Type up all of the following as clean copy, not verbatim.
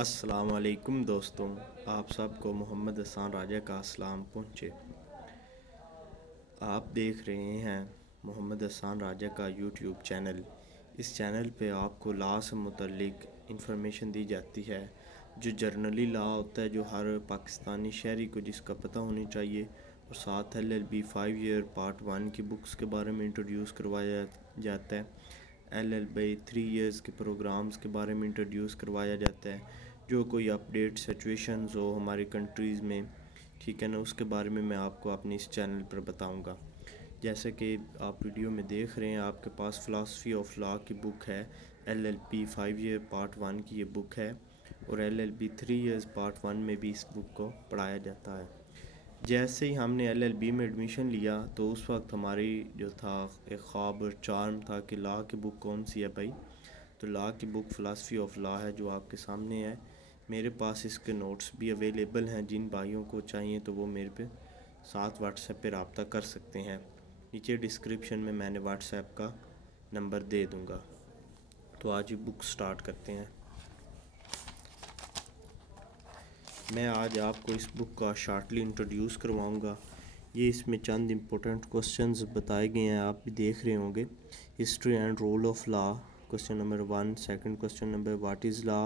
السلام علیکم دوستوں، آپ سب کو محمد حسان راجہ کا اسلام پہنچے۔ آپ دیکھ رہے ہیں محمد حسان راجہ کا یوٹیوب چینل۔ اس چینل پہ آپ کو لا سے متعلق انفارمیشن دی جاتی ہے، جو جرنلی لا ہوتا ہے، جو ہر پاکستانی شہری کو جس کا پتہ ہونی چاہیے، اور ساتھ LLB 5 ایئر پارٹ 1 کی بکس کے بارے میں انٹروڈیوس کروایا جاتا ہے۔ LLB 3 ایئرز کے پروگرامز کے بارے میں انٹروڈیوس کروایا جاتا ہے، جو کوئی اپڈیٹ سچویشنز ہو ہماری کنٹریز میں، ٹھیک ہے نا، اس کے بارے میں آپ کو اپنی اس چینل پر بتاؤں گا۔ جیسے کہ آپ ویڈیو میں دیکھ رہے ہیں، آپ کے پاس فلاسفی آف لا کی بک ہے، LLB 5 ایئر پارٹ 1 کی یہ بک ہے، اور LLB 3 ایئرز پارٹ 1 میں بھی اس بک کو پڑھایا جاتا ہے۔ جیسے ہی ہم نے LLB میں ایڈمیشن لیا تو اس وقت ہماری جو تھا ایک خواب اور چارم تھا کہ لا کی بک کون سی ہے بھائی، تو لا کی بک فلاسفی آف لا ہے، جو آپ کے سامنے ہے۔ میرے پاس اس کے نوٹس بھی اویلیبل ہیں، جن بھائیوں کو چاہیے تو وہ میرے پہ ساتھ واٹس ایپ پہ رابطہ کر سکتے ہیں۔ نیچے ڈسکرپشن میں نے واٹس ایپ کا نمبر دے دوں گا۔ تو آج یہ بک سٹارٹ کرتے ہیں۔ میں آج آپ کو اس بک کا شارٹلی انٹروڈیوس کرواؤں گا۔ یہ اس میں چند امپورٹنٹ کوسچنز بتائے گئے ہیں، آپ بھی دیکھ رہے ہوں گے۔ History and role of law, question number 1۔ Second question number what is law,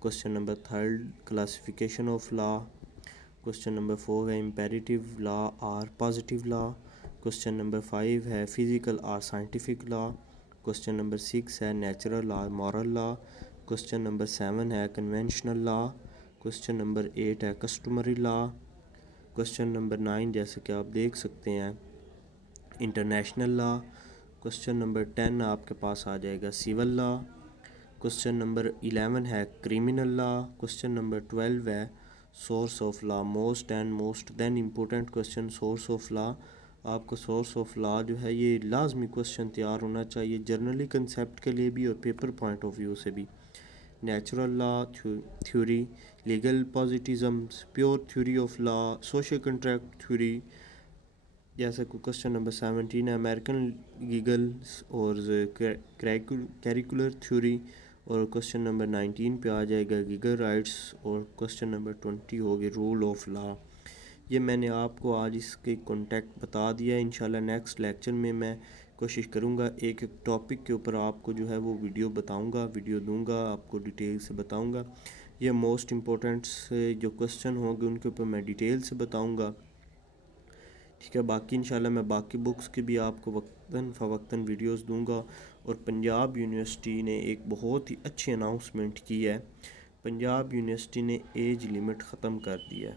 question number 3 classification of law, question number 4 ہے امپیریٹیو لا اور پازیٹیو لا، کوسچن نمبر 5 ہے فزیکل اور سائنٹیفک لا، کوسچن نمبر 6 ہے نیچرل اور مورل لا، کوسچن نمبر 7 ہے conventional لا، question number 8 ہے customary لا، question number 9 جیسے کہ آپ دیکھ سکتے ہیں انٹرنیشنل لا، کوسچن نمبر 10 آپ کے پاس آ جائے گا سیول لا، کوسچن نمبر 11 ہے کریمنل لا، کوسچن نمبر 12 ہے source of law, most then important question source of law. آپ کو سورس آف لا جو ہے یہ لازمی کوسچن تیار ہونا چاہیے، جرنلی کنسیپٹ کے لیے بھی اور پیپر پوائنٹ آف ویو سے بھی۔ Natural law theory, legal positivism, pure theory of law, social contract theory, جیسا کہ کوسچن نمبر 17 ہے امریکن لیگلز اور کیریکولر تھیوری، اور کوسچن نمبر 19 پہ آ جائے گا لیگل رائٹس، اور کوسچن نمبر 20 ہوگی رول آف لا۔ یہ میں نے آپ کو آج اس کے کانٹیکٹ بتا دیا ہے۔ انشاءاللہ نیکسٹ لیکچر میں کوشش کروں گا ایک ایک ٹاپک کے اوپر آپ کو جو ہے وہ ویڈیو دوں گا، آپ کو ڈیٹیل سے بتاؤں گا۔ یہ موسٹ امپورٹنٹ سے جو کوسچن ہوں گے ان کے اوپر میں ڈیٹیل سے بتاؤں گا، ٹھیک ہے۔ باقی انشاءاللہ میں باقی بکس کی بھی آپ کو وقتاً فوقتاً ویڈیوز دوں گا۔ اور پنجاب یونیورسٹی نے ایک بہت ہی اچھی اناؤنسمنٹ کی ہے، پنجاب یونیورسٹی نے ایج لمٹ ختم کر دی ہے۔